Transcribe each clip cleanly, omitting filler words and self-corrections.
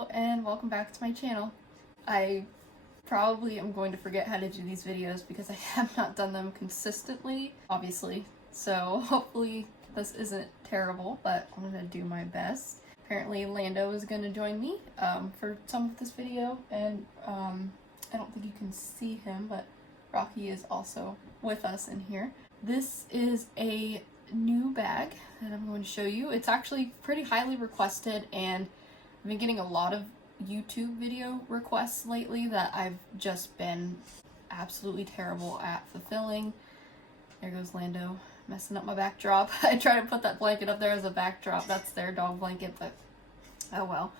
Hello and welcome back to my channel. I probably am going to forget how to do these videos because I have not done them consistently, obviously. So hopefully this isn't terrible, but I'm going to do my best. Apparently Lando is going to join me for some of this video, and I don't think you can see him, but Rocky is also with us in here. This is a new bag that I'm going to show you. It's actually pretty highly requested, and I've been getting a lot of YouTube video requests lately that I've just been absolutely terrible at fulfilling. There goes Lando messing up my backdrop. I try to put that blanket up there as a backdrop. That's their dog blanket, but oh well.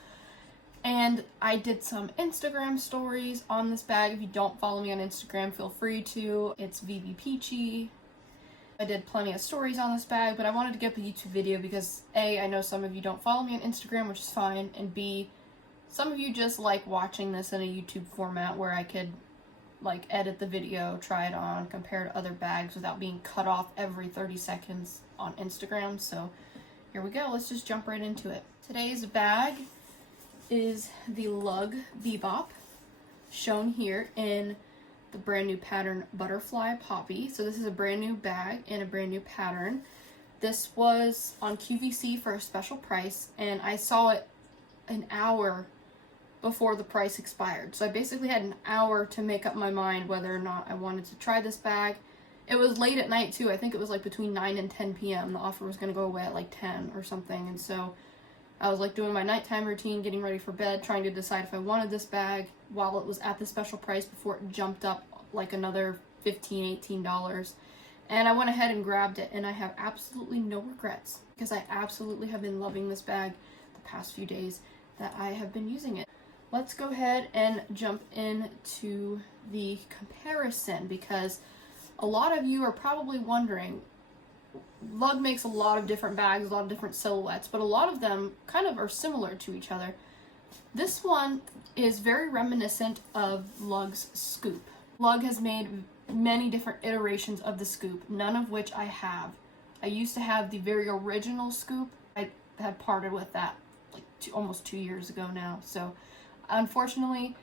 And I did some Instagram stories on this bag. If you don't follow me on Instagram, feel free to. It's VB Peachy. I did plenty of stories on this bag, but I wanted to get the YouTube video because A, I know some of you don't follow me on Instagram, which is fine, and B, some of you just like watching this in a YouTube format where I could like edit the video, try it on, compare to other bags without being cut off every 30 seconds on Instagram. So here we go, let's just jump right into it. Today's bag is the Lug Bebop, shown here in the brand new pattern Butterfly Poppy. So this is a brand new bag and a brand new pattern. This was on QVC for a special price, and I saw it an hour before the price expired. So I basically had an hour to make up my mind whether or not I wanted to try this bag. It was late at night too. I think it was like between 9 and 10 p.m. The offer was going to go away at like 10 or something, and so I was like doing my nighttime routine, getting ready for bed, trying to decide if I wanted this bag while it was at the special price before it jumped up like another $15, $18. And I went ahead and grabbed it, and I have absolutely no regrets because I absolutely have been loving this bag the past few days that I have been using it. Let's go ahead and jump into the comparison because a lot of you are probably wondering, Lug makes a lot of different bags, a lot of different silhouettes, but a lot of them kind of are similar to each other. This one is very reminiscent of Lug's Scoop. Lug has made many different iterations of the Scoop, none of which I have. I used to have the very original Scoop. I had parted with that like almost 2 years ago now, so unfortunately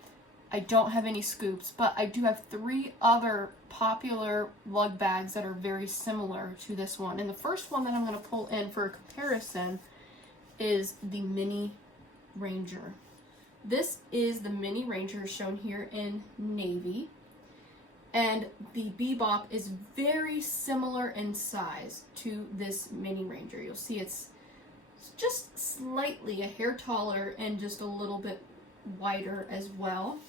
I don't have any Scoops, but I do have 3 other popular Lug bags that are very similar to this one. And the first one that I'm going to pull in for a comparison is the Mini Ranger. This is the Mini Ranger shown here in navy, and the Bebop is very similar in size to this Mini Ranger. You'll see it's just slightly a hair taller and just a little bit wider as well.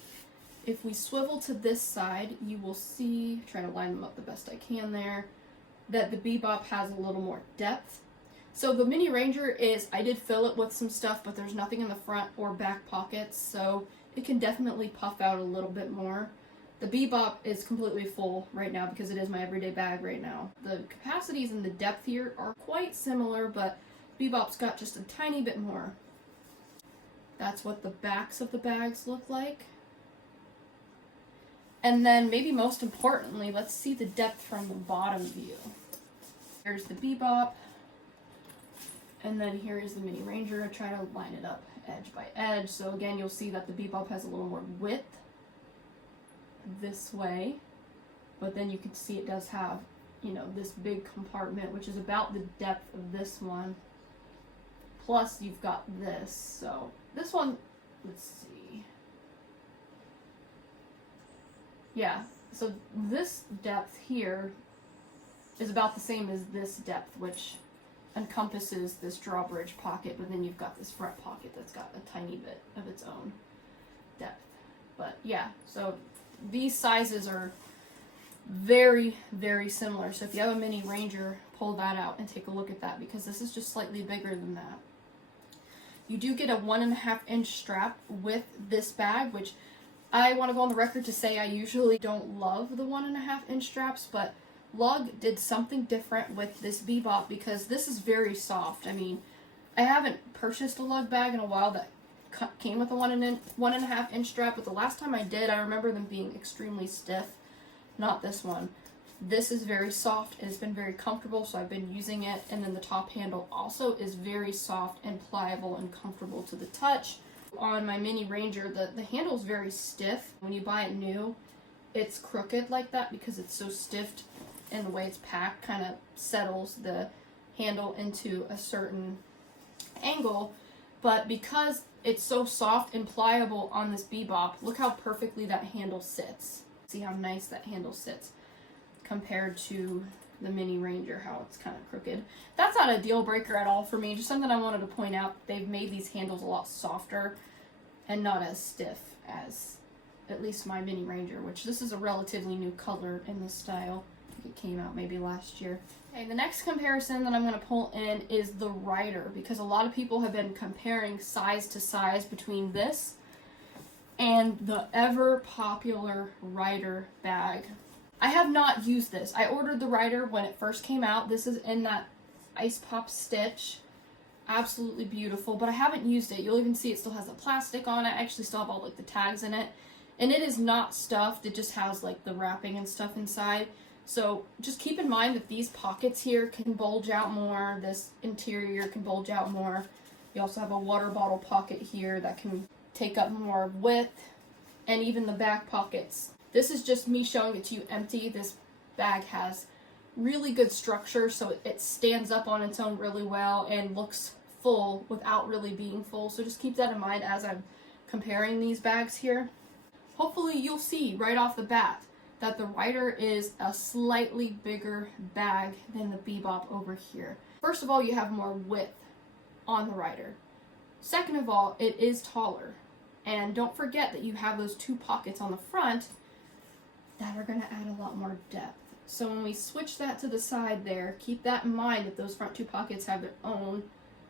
If we swivel to this side, you will see, try to line them up the best I can there, that the Bebop has a little more depth. So the Mini Ranger I did fill it with some stuff, but there's nothing in the front or back pockets, so it can definitely puff out a little bit more. The Bebop is completely full right now because it is my everyday bag right now. The capacities and the depth here are quite similar, but Bebop's got just a tiny bit more. That's what the backs of the bags look like. And then, maybe most importantly, let's see the depth from the bottom view. Here's the Bebop, and then here is the Mini Ranger. I try to line it up edge by edge. So again, you'll see that the Bebop has a little more width this way, but then you can see it does have, you know, this big compartment, which is about the depth of this one. Plus, you've got this. So this one, let's see. Yeah, so this depth here is about the same as this depth, which encompasses this drawbridge pocket, but then you've got this front pocket that's got a tiny bit of its own depth. But yeah, so these sizes are very, very similar. So if you have a Mini Ranger, pull that out and take a look at that because this is just slightly bigger than that. You do get a 1.5 inch strap with this bag, which I want to go on the record to say I usually don't love the 1.5 inch straps, but Lug did something different with this Bebop because this is very soft. I mean, I haven't purchased a Lug bag in a while that came with a 1.5 inch strap, but the last time I did, I remember them being extremely stiff. Not this one. This is very soft and it's been very comfortable, so I've been using it. And then the top handle also is very soft and pliable and comfortable to the touch. On my Mini Ranger, the handle is very stiff. When you buy it new, it's crooked like that because it's so stiff, and the way it's packed kind of settles the handle into a certain angle. But because it's so soft and pliable on this Bebop, look how perfectly that handle sits. See how nice that handle sits compared to the Mini Ranger, how it's kind of crooked. That's not a deal breaker at all for me, just something I wanted to point out. They've made these handles a lot softer and not as stiff as at least my Mini Ranger, which this is a relatively new color in this style. I think it came out maybe last year. Okay, the next comparison that I'm going to pull in is the Rider, because a lot of people have been comparing size to size between this and the ever popular Rider bag. I have not used this. I ordered the Rider when it first came out. This is in that Ice Pop stitch. Absolutely beautiful, but I haven't used it. You'll even see it still has the plastic on it. I actually still have all like the tags in it. And it is not stuffed. It just has like the wrapping and stuff inside. So just keep in mind that these pockets here can bulge out more. This interior can bulge out more. You also have a water bottle pocket here that can take up more width, and even the back pockets. This is just me showing it to you empty. This bag has really good structure, so it stands up on its own really well and looks full without really being full. So just keep that in mind as I'm comparing these bags here. Hopefully you'll see right off the bat that the Rider is a slightly bigger bag than the Bebop over here. First of all, you have more width on the Rider. Second of all, it is taller. And don't forget that you have those two pockets on the front that are going to add a lot more depth. So when we switch that to the side there, keep that in mind that those front two pockets have their own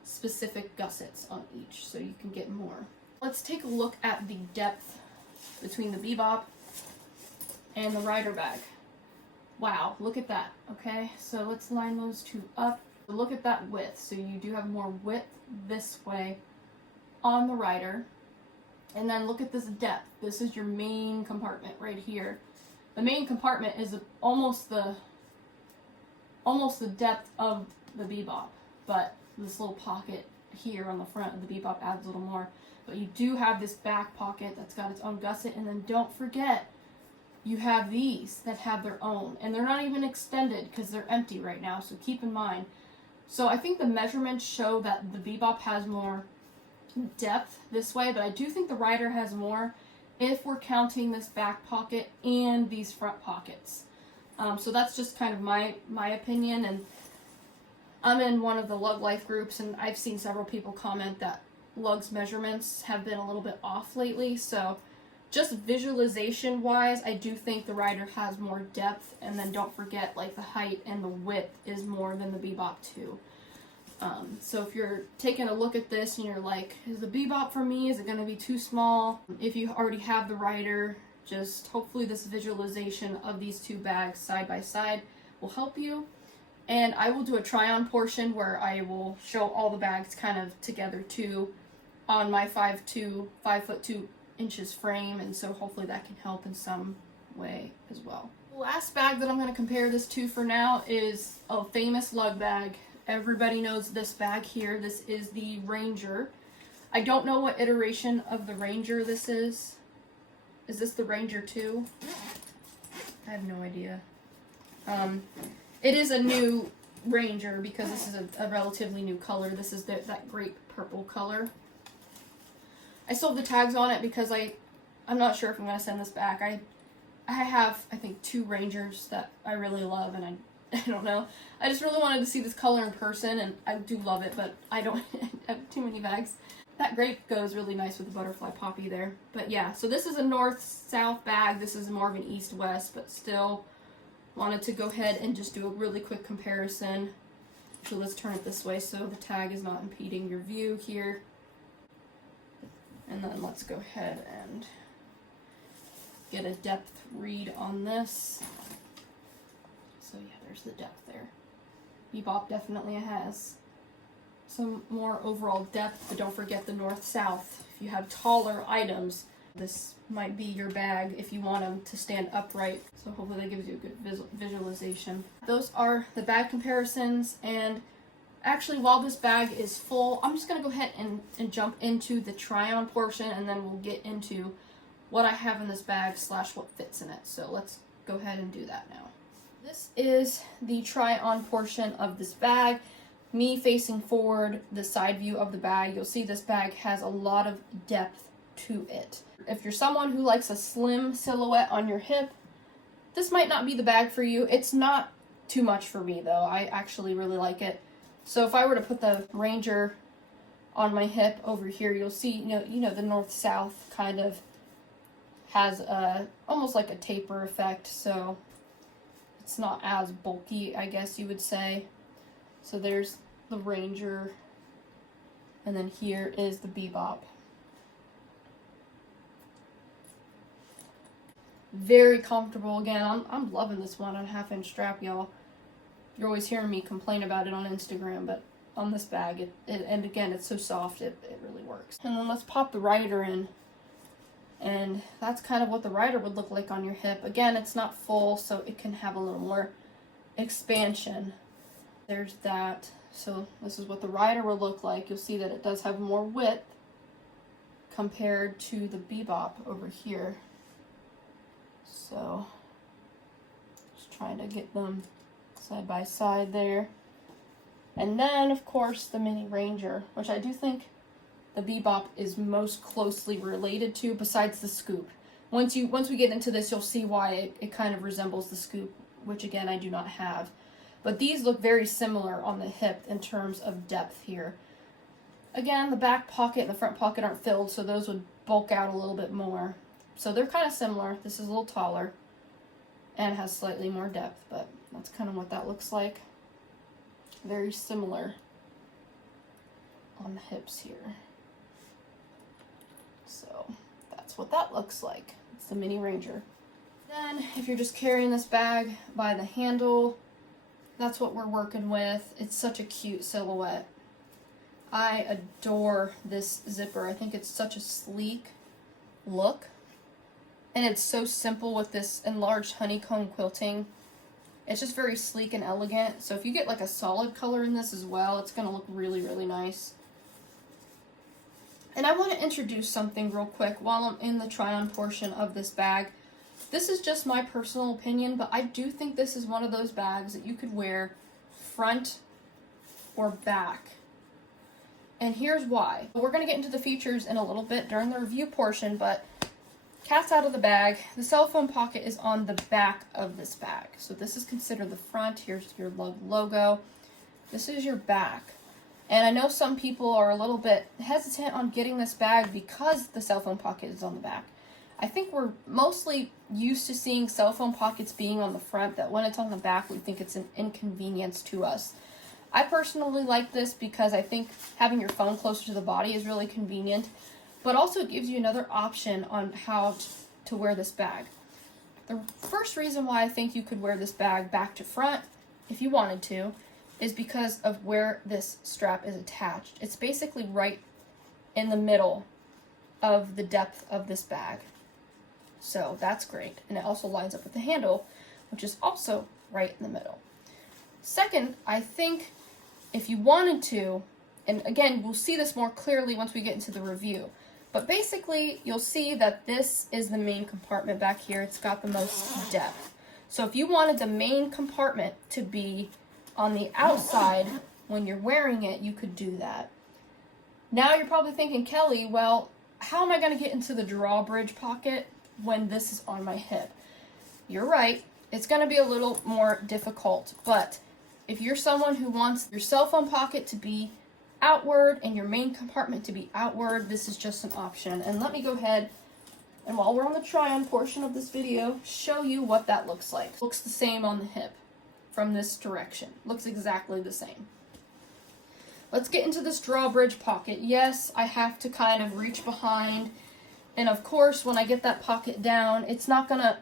specific gussets on each, so you can get more. Let's take a look at the depth between the Bebop and the Rider bag. Wow, look at that, okay? So let's line those two up. Look at that width. So you do have more width this way on the Rider. And then look at this depth. This is your main compartment right here. The main compartment is almost the depth of the Bebop, but this little pocket here on the front of the Bebop adds a little more. But you do have this back pocket that's got its own gusset, and then don't forget you have these that have their own, and they're not even extended because they're empty right now, so keep in mind. So I think the measurements show that the Bebop has more depth this way, but I do think the Rider has more if we're counting this back pocket and these front pockets. So that's just kind of my opinion, and I'm in one of the Lug Life groups, and I've seen several people comment that Lug's measurements have been a little bit off lately, so just visualization wise, I do think the Rider has more depth, and then don't forget like the height and the width is more than the Bebop too. So if you're taking a look at this and you're like, is the Bebop for me? Is it going to be too small? If you already have the Rider, just hopefully this visualization of these two bags side by side will help you. And I will do a try-on portion where I will show all the bags kind of together too on my 5'2" frame, and so hopefully that can help in some way as well. The last bag that I'm going to compare this to for now is a famous Lug bag. Everybody knows this bag here. This is the Ranger. I don't know what iteration of the Ranger this is. Is this the Ranger 2? I have no idea. It is a new Ranger because this is a relatively new color. This is that grape purple color. I still have the tags on it because I'm not sure if I'm going to send this back. I have, I think, 2 Rangers that I really love, and I don't know. I just really wanted to see this color in person, and I do love it, but I don't have too many bags. That grape goes really nice with the butterfly poppy there. But yeah, so this is a north-south bag. This is more of an east-west, but still wanted to go ahead and just do a really quick comparison. So let's turn it this way so the tag is not impeding your view here. And then let's go ahead and get a depth read on this. So yeah, there's the depth there. Bebop definitely has some more overall depth, but don't forget the north-south. If you have taller items, this might be your bag if you want them to stand upright. So hopefully that gives you a good visualization. Those are the bag comparisons, and Actually, while this bag is full, I'm just going to go ahead and jump into the try-on portion, and then we'll get into what I have in this bag / what fits in it. So let's go ahead and do that now. This is the try-on portion of this bag. Me facing forward, the side view of the bag. You'll see this bag has a lot of depth to it. If you're someone who likes a slim silhouette on your hip, this might not be the bag for you. It's not too much for me though. I actually really like it. So if I were to put the Ranger on my hip over here, you'll see, you know the north-south kind of has almost like a taper effect, so it's not as bulky, I guess you would say. So there's the Ranger, and then here is the Bebop. Very comfortable. Again, I'm loving this 1.5-inch strap, y'all. You're always hearing me complain about it on Instagram, but on this bag, and again, it's so soft, it really works. And then let's pop the rider in. And that's kind of what the rider would look like on your hip. Again, it's not full, so it can have a little more expansion. There's that. So this is what the rider will look like. You'll see that it does have more width compared to the Bebop over here. So just trying to get them side by side there. And then, of course, the Mini Ranger, which I do think the Bebop is most closely related to, besides the Scoop. Once we get into this, you'll see why it kind of resembles the Scoop, which again I do not have. But these look very similar on the hip in terms of depth here. Again, the back pocket and the front pocket aren't filled, so those would bulk out a little bit more. So they're kind of similar. This is a little taller and has slightly more depth, but that's kind of what that looks like. Very similar on the hips here. So that's what that looks like. It's the Mini Ranger. Then if you're just carrying this bag by the handle, that's what we're working with. It's such a cute silhouette. I adore this zipper. I think it's such a sleek look. And it's so simple with this enlarged honeycomb quilting. It's just very sleek and elegant. So if you get like a solid color in this as well, it's going to look really, really nice. And I want to introduce something real quick while I'm in the try-on portion of this bag. This is just my personal opinion, but I do think this is one of those bags that you could wear front or back. And here's why. We're going to get into the features in a little bit during the review portion, but cat's out of the bag. The cell phone pocket is on the back of this bag. So this is considered the front. Here's your Lug logo. This is your back. And I know some people are a little bit hesitant on getting this bag because the cell phone pocket is on the back. I think we're mostly used to seeing cell phone pockets being on the front, that when it's on the back, we think it's an inconvenience to us. I personally like this because I think having your phone closer to the body is really convenient, but also it gives you another option on how to wear this bag. The first reason why I think you could wear this bag back to front, if you wanted to, is because of where this strap is attached. It's basically right in the middle of the depth of this bag. So that's great. And it also lines up with the handle, which is also right in the middle. Second, I think if you wanted to, and again, we'll see this more clearly once we get into the review, but basically you'll see that this is the main compartment back here. It's got the most depth. So if you wanted the main compartment to be on the outside when you're wearing it, you could do that. Now you're probably thinking, Kelly, well, how am I going to get into the drawbridge pocket when this is on my hip? You're right. It's going to be a little more difficult, but if you're someone who wants your cell phone pocket to be outward and your main compartment to be outward, this is just an option. And let me go ahead and, while we're on the try-on portion of this video, show you what that looks like. It looks the same on the hip from this direction. Looks exactly the same. Let's get into this drawbridge pocket. Yes, I have to kind of reach behind, and of course when I get that pocket down, it's not going to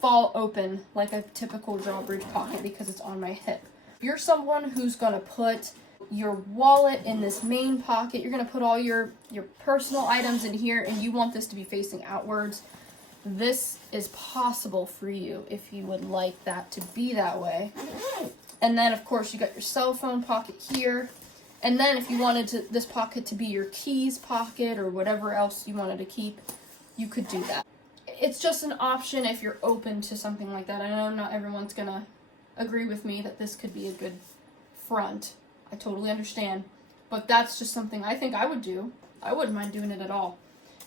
fall open like a typical drawbridge pocket because it's on my hip. If you're someone who's going to put your wallet in this main pocket, you're going to put all your personal items in here, and you want this to be facing outwards, this is possible for you if you would like that to be that way. And then, of course, you got your cell phone pocket here. And then if you wanted this pocket to be your keys pocket or whatever else you wanted to keep, you could do that. It's just an option if you're open to something like that. I know not everyone's going to agree with me that this could be a good front. I totally understand. But that's just something I think I would do. I wouldn't mind doing it at all.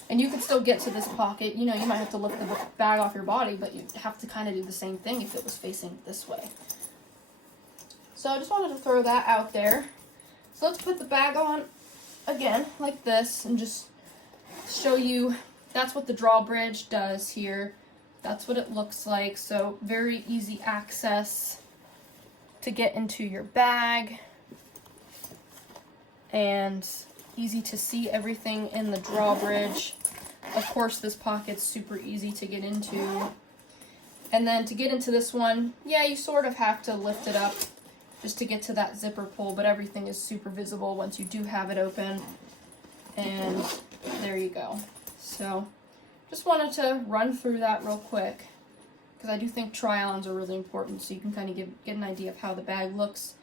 And you could still get to this pocket. You know, you might have to lift the bag off your body, but you have to kind of do the same thing if it was facing this way. So I just wanted to throw that out there. So let's put the bag on again, like this, and just show you that's what the drawbridge does here. That's what it looks like. So very easy access to get into your bag. And easy to see everything in the drawbridge. Of course, this pocket's super easy to get into. And then to get into this one, yeah, you sort of have to lift it up just to get to that zipper pull, but everything is super visible once you do have it open. And there you go. So just wanted to run through that real quick because I do think try-ons are really important, so you can kind of get an idea of how the bag looks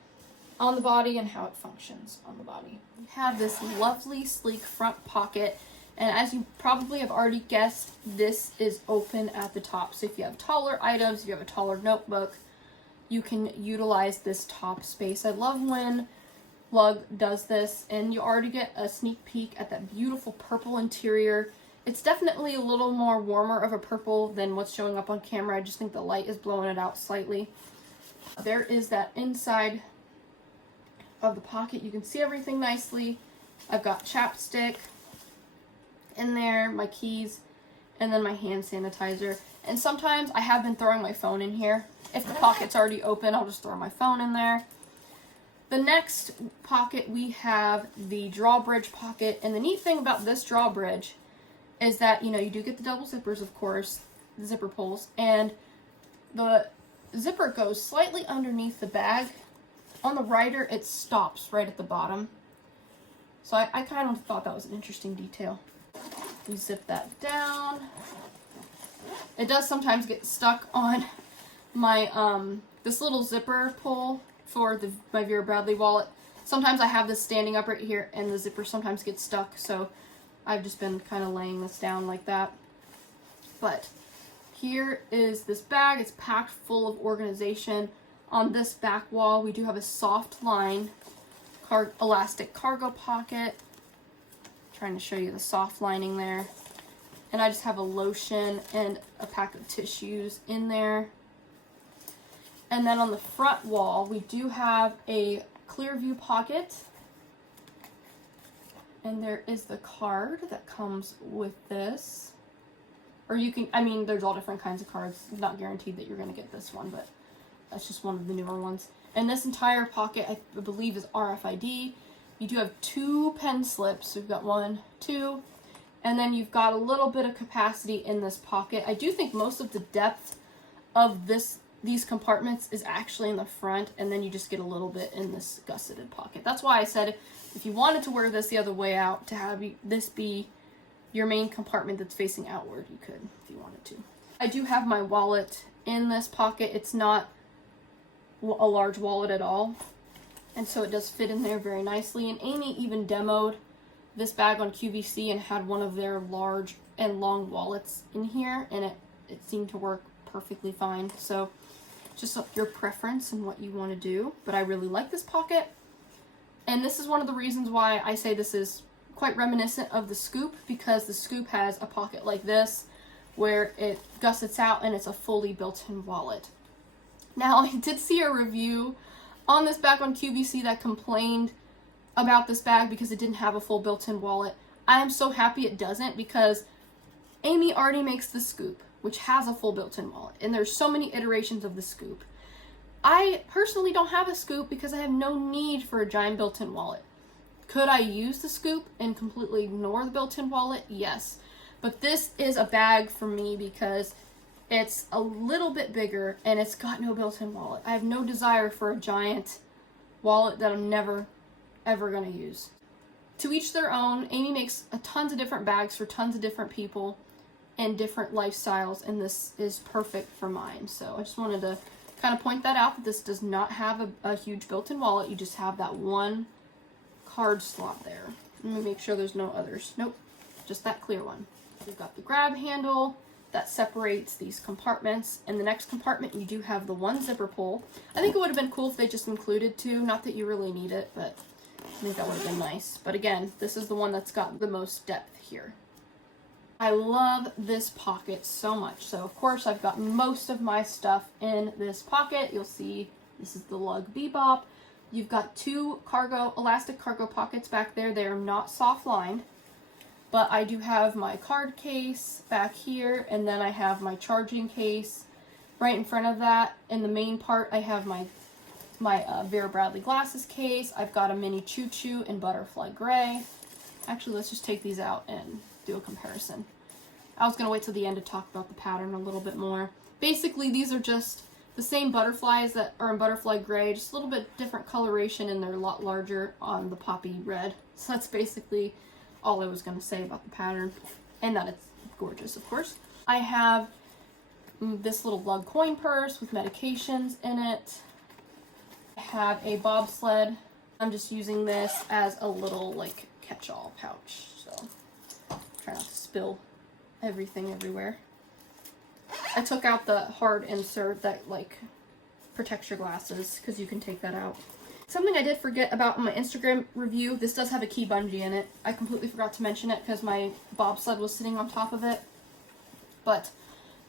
on the body and how it functions on the body. We have this lovely sleek front pocket, and as you probably have already guessed, this is open at the top. So if you have taller items, if you have a taller notebook, you can utilize this top space. I love when Lug does this, and you already get a sneak peek at that beautiful purple interior. It's definitely a little more warmer of a purple than what's showing up on camera. I just think the light is blowing it out slightly. There is that inside of the pocket. You can see everything nicely. I've got chapstick in there, my keys, and then my hand sanitizer. And sometimes I have been throwing my phone in here. If the pocket's already open, I'll just throw my phone in there. The next pocket, we have the drawbridge pocket. And the neat thing about this drawbridge is that, you know, you do get the double zippers, of course, the zipper pulls, and the zipper goes slightly underneath the bag. On the rider, it stops right at the bottom. So I kind of thought that was an interesting detail. We zip that down. It does sometimes get stuck on my, this little zipper pull for my Vera Bradley wallet. Sometimes I have this standing up right here and the zipper sometimes gets stuck, so I've just been kind of laying this down like that. But here is this bag. It's packed full of organization. On this back wall, we do have a soft line elastic cargo pocket. Trying to show you the soft lining there. And I just have a lotion and a pack of tissues in there. And then on the front wall, we do have a clear view pocket. And there is the card that comes with this. Or you can, I mean, there's all different kinds of cards. It's not guaranteed that you're going to get this one, but that's just one of the newer ones. And this entire pocket, I believe, is RFID. You do have 2 pen slips. We've got 1, 2, and then you've got a little bit of capacity in this pocket. I do think most of the depth of these compartments is actually in the front, and then you just get a little bit in this gusseted pocket. That's why I said if you wanted to wear this the other way out, to have this be your main compartment that's facing outward, you could if you wanted to. I do have my wallet in this pocket. It's not a large wallet at all, and so it does fit in there very nicely. And Amy even demoed this bag on QVC and had one of their large and long wallets in here, and it seemed to work perfectly fine. So just your preference and what you want to do, but I really like this pocket. And this is one of the reasons why I say this is quite reminiscent of the Scoop, because the Scoop has a pocket like this where it gussets out and it's a fully built-in wallet. Now, I did see a review on this bag on QVC that complained about this bag because it didn't have a full built-in wallet. I am so happy it doesn't, because Amy already makes the Scoop, which has a full built-in wallet, and there's so many iterations of the Scoop. I personally don't have a Scoop because I have no need for a giant built-in wallet. Could I use the Scoop and completely ignore the built-in wallet? Yes. But this is a bag for me because it's a little bit bigger and it's got no built-in wallet. I have no desire for a giant wallet that I'm never, ever going to use. To each their own. Amy makes tons of different bags for tons of different people and different lifestyles, and this is perfect for mine. So I just wanted to kind of point that out that this does not have a huge built-in wallet. You just have that one card slot there. Let me make sure there's no others. Nope, just that clear one. We've got the grab handle that separates these compartments. In the next compartment, you do have the one zipper pull. I think it would have been cool if they just included two. Not that you really need it, but I think that would have been nice. But again, this is the one that's got the most depth here. I love this pocket so much. So of course I've got most of my stuff in this pocket. You'll see this is the Lug Bebop. You've got two elastic cargo pockets back there. They are not soft lined, but I do have my card case back here, and then I have my charging case right in front of that. In the main part, I have my Vera Bradley glasses case. I've got a mini Choo Choo in butterfly gray. Actually, let's just take these out and do a comparison. I was going to wait till the end to talk about the pattern a little bit more. Basically, these are just the same butterflies that are in butterfly gray, just a little bit different coloration, and they're a lot larger on the poppy red. So that's basically all I was going to say about the pattern, and that it's gorgeous, of course. I have this little Lug coin purse with medications in it. I have a bobsled. I'm just using this as a little like catch-all pouch, so try not to spill everything everywhere. I took out the hard insert that like protects your glasses because you can take that out. Something I did forget about in my Instagram review, this does have a key bungee in it. I completely forgot to mention it because my bobsled was sitting on top of it. But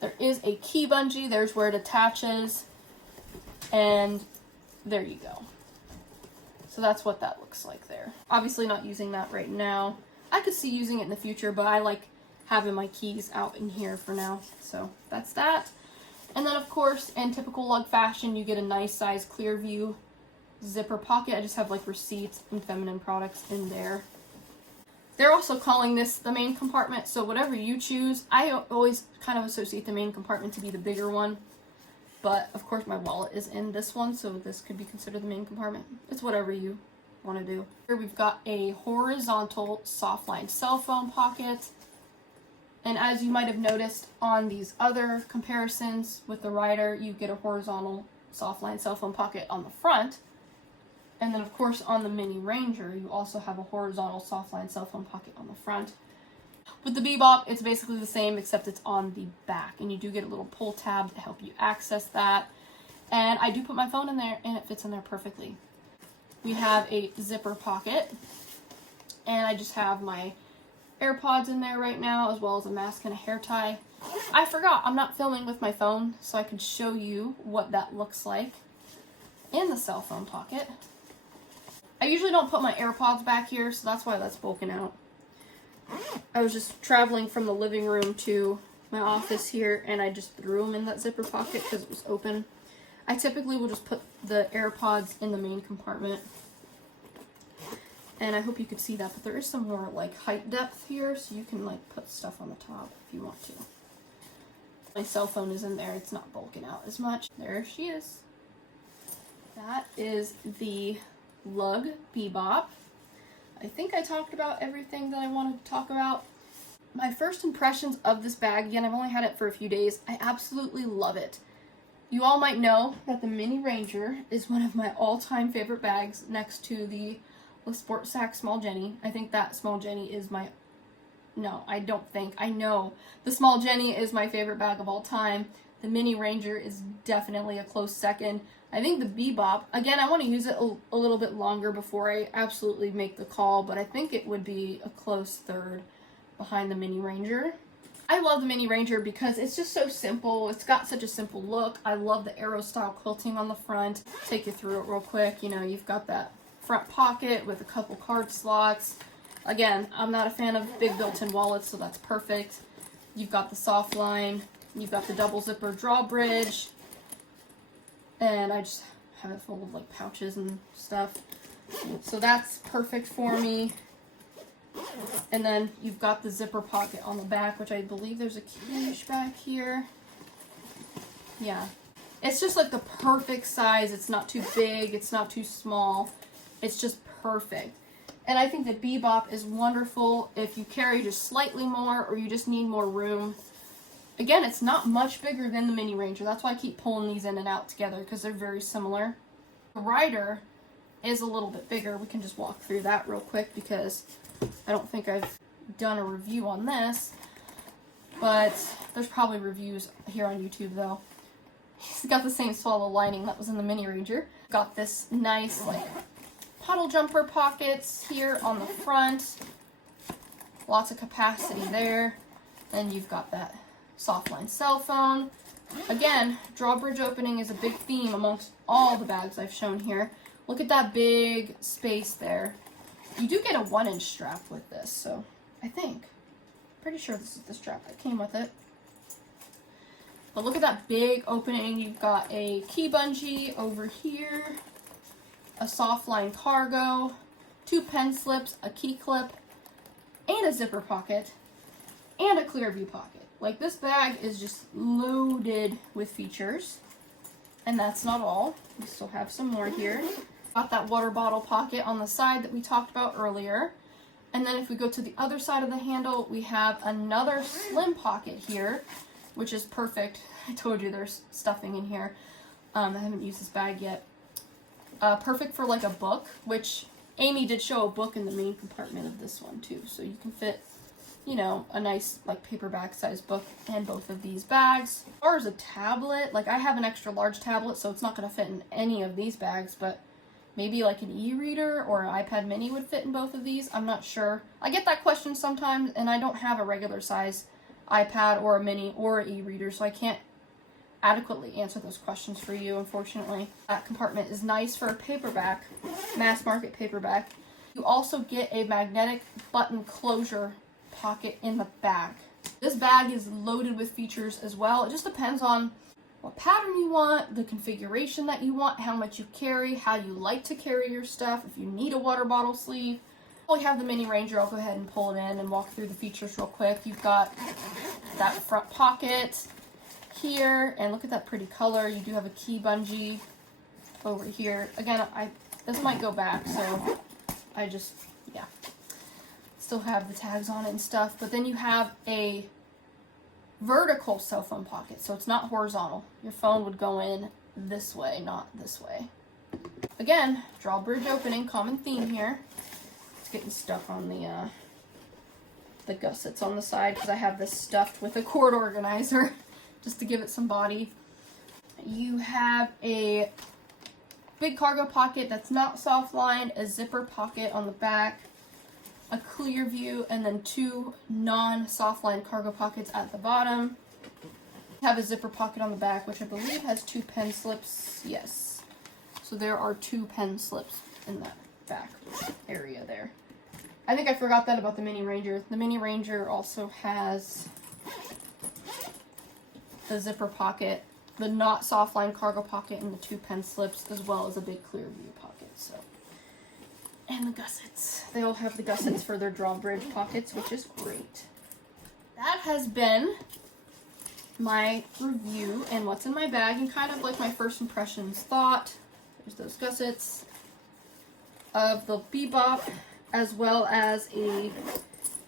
there is a key bungee. There's where it attaches. And there you go. So that's what that looks like there. Obviously not using that right now. I could see using it in the future, but I like having my keys out in here for now. So that's that. And then of course, in typical Lug fashion, you get a nice size clear view zipper pocket. I just have like receipts and feminine products in there. They're also calling this the main compartment, so whatever you choose. I always kind of associate the main compartment to be the bigger one. But of course my wallet is in this one, so this could be considered the main compartment. It's whatever you want to do. Here we've got a horizontal soft-lined cell phone pocket. And as you might have noticed on these other comparisons with the Rider, you get a horizontal soft-lined cell phone pocket on the front. And then of course on the Mini Ranger, you also have a horizontal soft-lined cell phone pocket on the front. With the Bebop, it's basically the same, except it's on the back. And you do get a little pull tab to help you access that. And I do put my phone in there, and it fits in there perfectly. We have a zipper pocket. And I just have my AirPods in there right now, as well as a mask and a hair tie. I forgot, I'm not filming with my phone, so I can show you what that looks like in the cell phone pocket. I usually don't put my AirPods back here, so that's why that's bulking out. I was just traveling from the living room to my office here, and I just threw them in that zipper pocket because it was open. I typically will just put the AirPods in the main compartment. And I hope you could see that, but there is some more like height depth here, so you can like put stuff on the top if you want to. My cell phone is in there, it's not bulking out as much. There she is. That is the Lug Bebop. I think I talked about everything that I wanted to talk about. My first impressions of this bag, again, I've only had it for a few days. I absolutely love it. You all might know that the Mini Ranger is one of my all-time favorite bags next to the Sport Sack Small Jenny. I think that Small Jenny is my... No, I don't think. I know. The Small Jenny is my favorite bag of all time. The Mini Ranger is definitely a close second. I think the Bebop, again, I want to use it a little bit longer before I absolutely make the call, but I think it would be a close third behind the Mini Ranger. I love the Mini Ranger because it's just so simple. It's got such a simple look. I love the Aero style quilting on the front. Take you through it real quick. You know, you've got that front pocket with a couple card slots. Again, I'm not a fan of big built-in wallets, so that's perfect. You've got the soft line. You've got the double zipper drawbridge. And I just have it full of like pouches and stuff. So that's perfect for me. And then you've got the zipper pocket on the back, which I believe there's a quiche back here. Yeah. It's just like the perfect size. It's not too big. It's not too small. It's just perfect. And I think the Bebop is wonderful if you carry just slightly more or you just need more room. Again, it's not much bigger than the Mini Ranger. That's why I keep pulling these in and out together, because they're very similar. The Rider is a little bit bigger. We can just walk through that real quick because I don't think I've done a review on this. But there's probably reviews here on YouTube though. He's got the same swallow lining that was in the Mini Ranger. Got this nice like puddle jumper pockets here on the front. Lots of capacity there. Then you've got that softline cell phone. Again, drawbridge opening is a big theme amongst all the bags I've shown here. Look at that big space there. You do get a 1-inch strap with this, so I think. Pretty sure this is the strap that came with it. But look at that big opening. You've got a key bungee over here, a softline cargo, 2 pen slips, a key clip, and a zipper pocket, and a clear view pocket. Like, this bag is just loaded with features. And that's not all. We still have some more here. Got that water bottle pocket on the side that we talked about earlier. And then if we go to the other side of the handle, we have another slim pocket here, which is perfect. I told you there's stuffing in here. I haven't used this bag yet. Perfect for like a book, which Amy did show a book in the main compartment of this one too. So you can fit, you know, a nice like paperback size book in both of these bags. As far as a tablet, like I have an extra large tablet, so it's not going to fit in any of these bags, but maybe like an e-reader or an iPad mini would fit in both of these. I'm not sure. I get that question sometimes, and I don't have a regular size iPad or a mini or an e-reader, so I can't adequately answer those questions for you, unfortunately. That compartment is nice for a paperback, mass market paperback. You also get a magnetic button closure pocket in the back. This bag is loaded with features as well. It just depends on what pattern you want, the configuration that you want, how much you carry, how you like to carry your stuff, if you need a water bottle sleeve. We have the Mini Ranger. I'll go ahead and pull it in and walk through the features real quick. You've got that front pocket here, and look at that pretty color. You do have a key bungee over here. Again, this might go back, so I just, yeah, still have the tags on it and stuff. But then you have a vertical cell phone pocket, so it's not horizontal. Your phone would go in this way, not this way. Again, drawbridge opening, common theme here. It's getting stuck on the gussets on the side because I have this stuffed with a cord organizer just to give it some body. You have a big cargo pocket that's not soft lined, a zipper pocket on the back, a clear view, and then 2 non-soft line cargo pockets at the bottom. You have a zipper pocket on the back, which I believe has 2 pen slips. Yes. So there are 2 pen slips in that back area there. I think I forgot that about the Mini Ranger. The Mini Ranger also has the zipper pocket, the not soft line cargo pocket, and the 2 pen slips, as well as a big clear view pocket. So, and the gussets. They all have the gussets for their drawbridge pockets, which is great. That has been my review and what's in my bag, and kind of like my first impressions thought. There's those gussets of the Bebop, as well as a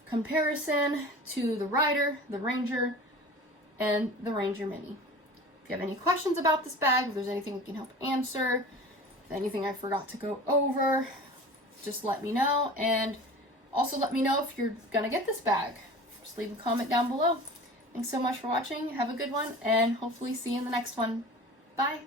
comparison to the Rider, the Ranger, and the Ranger Mini. If you have any questions about this bag, if there's anything we can help answer, anything I forgot to go over, just let me know. And also let me know if you're gonna get this bag. Just leave a comment down below. Thanks so much for watching. Have a good one, and hopefully see you in the next one. Bye!